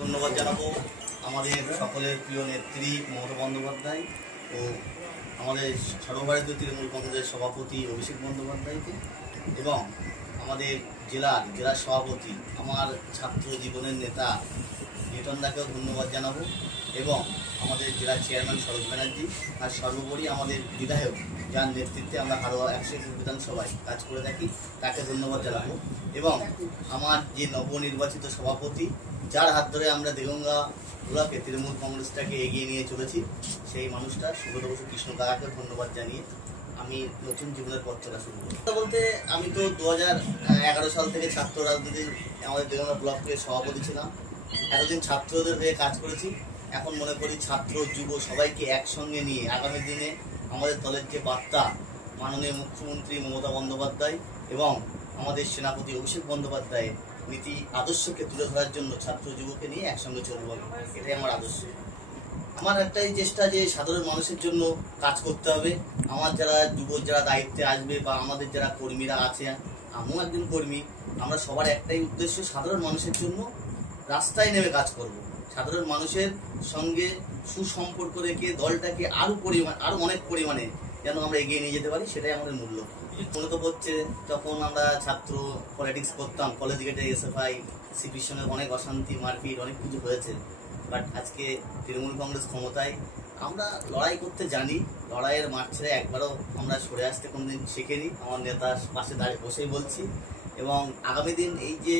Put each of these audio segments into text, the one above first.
ধন্যবাদ জানাবো আমাদের সকলের প্রিয় নেত্রী মমতা বন্দ্যোপাধ্যায় ও আমাদের সর্বভারতীয় তৃণমূল কংগ্রেসের সভাপতি অভিষেক বন্দ্যোপাধ্যায়কে এবং আমাদের জেলা সভাপতি আমার ছাত্র জীবনের নেতা নিতনদাকেও ধন্যবাদ জানাবো এবং আমাদের জেলা চেয়ারম্যান সরোজ ব্যানার্জি আর সর্বোপরি আমাদের বিধায়ক যার নেতৃত্বে আমরা আরও 121 বিধানসভায় কাজ করে থাকি তাকে ধন্যবাদ জানাবো এবং আমার যে নবনির্বাচিত সভাপতি যার হাত ধরে আমরা দেগঙ্গা ব্লকে তৃণমূল কংগ্রেসটাকে এগিয়ে নিয়ে চলেছি সেই মানুষটা সুব্রত বসু কৃষ্ণ কাকাকে ধন্যবাদ জানিয়ে আমি নতুন জীবনের পথ চলা শুরু করি। বলতে আমি তো 2011 সাল থেকে ছাত্র রাজনীতির আমাদের দেগঙ্গা ব্লকের সভাপতি ছিলাম। এতদিন ছাত্রদের হয়ে কাজ করেছি। এখন মনে করি ছাত্র যুব সবাইকে একসঙ্গে নিয়ে আগামী দিনে আমাদের দলের যে বার্তা মাননীয় মুখ্যমন্ত্রী মমতা বন্দ্যোপাধ্যায় এবং আমাদের সেনাপতি অভিষেক বন্দ্যোপাধ্যায়ের নীতি আদর্শকে তুলে ধরার জন্য ছাত্র যুবকে নিয়ে একসঙ্গে চলব, এটাই আমার আদর্শ। আমার একটাই চেষ্টা যে সাধারণ মানুষের জন্য কাজ করতে হবে। আমার যারা দায়িত্বে আসবে বা আমাদের যারা কর্মীরা আছে, আমিও একজন কর্মী, আমরা সবার একটাই উদ্দেশ্য সাধারণ মানুষের জন্য রাস্তায় নেমে কাজ করব। সাধারণ মানুষের সঙ্গে সুসম্পর্ক রেখে দলটাকে আরো অনেক পরিমাণে যেন আমরা এগিয়ে নিয়ে যেতে পারি, সেটাই আমাদের মূল্য। মূলত হচ্ছে যখন আমরা ছাত্র পলিটিক্স করতাম, কলেজ গেটে এসএফআই সিপির সঙ্গে অনেক অশান্তি মারপিট অনেক কিছু হয়েছে। বাট আজকে তৃণমূল কংগ্রেস ক্ষমতায় আমরা লড়াই করতে জানি। লড়াইয়ের মাঠ ছেড়ে একবারও আমরা সরে আসতে কোনোদিন শিখিনি। আমার নেতার পাশে দাঁড়িয়ে বসেই বলছি এবং আগামী দিন এই যে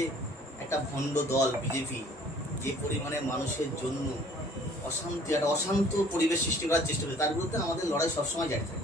একটা ভণ্ড দল বিজেপি যে পরিমাণে মানুষের জন্য একটা অশান্ত পরিবেশ সৃষ্টি করার চেষ্টা করে, তার বিরুদ্ধে আমাদের লড়াই সবসময় জারি থাকে।